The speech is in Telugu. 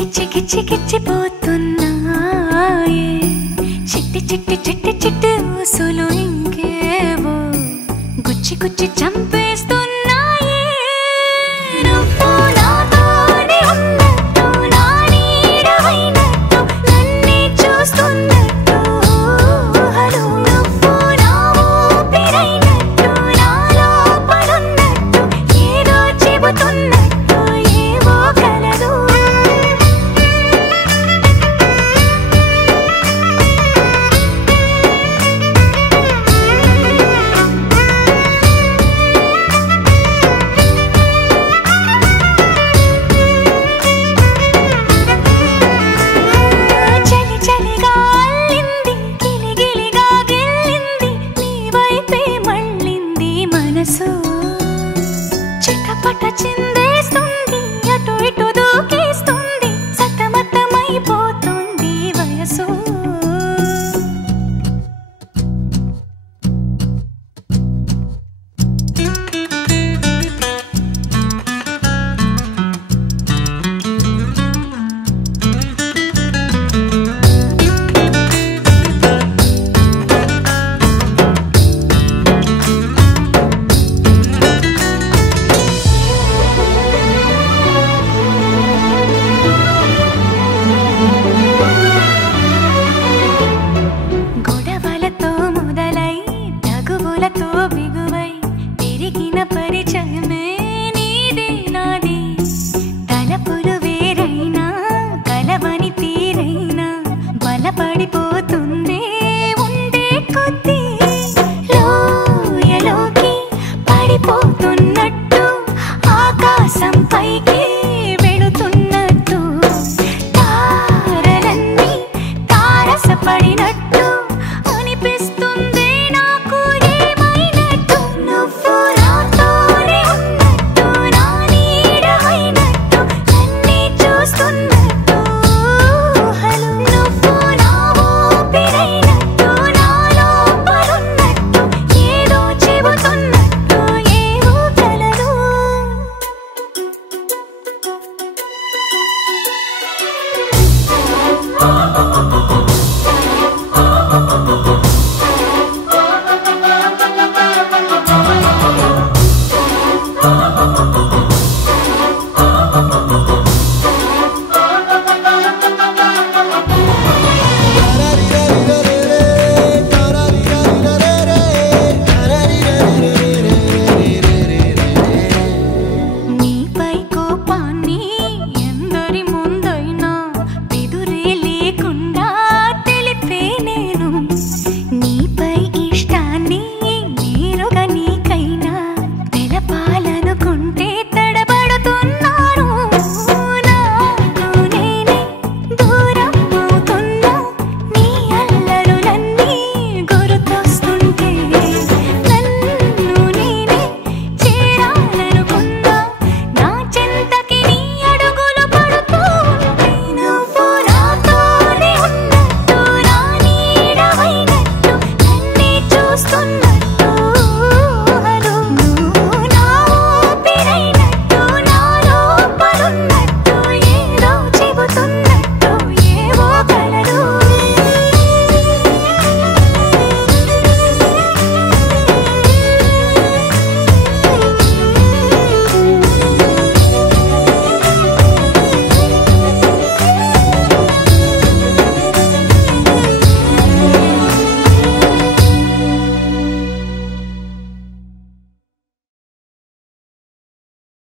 గిచ్చి గిచ్చి గిచ్చిపోతున్నాయే చిట్టి చిట్టి చిట్టి చిట్టి ఊసులు ఇంకేవో గుచ్చి గుచ్చి చంపేస్తున్నాయే నువ్వు నాతోనే ఉన్నట్టు నా నీడవైనట్టు నన్నే చూస్తున్నట్టు ఊహలు నువ్వు నా ఊపిరైనట్టు నా లోపలున్నట్టు ఏదో చెబుతున్నట్టు ఏవో కలదు చిటపట చిందేస్తుంది అటు ఇటు దూకేస్తుంది సతమతమైపోతుంది వయసు బిగువై పెరిగిన పరిచయమే నీదే నాది తలపులు వేరైనా కలవని తీరైనా బలపడిపోతుందే ఉండే కొద్దీ లోయలోకి పడిపోతున్నట్టు ఆకాశం పైకి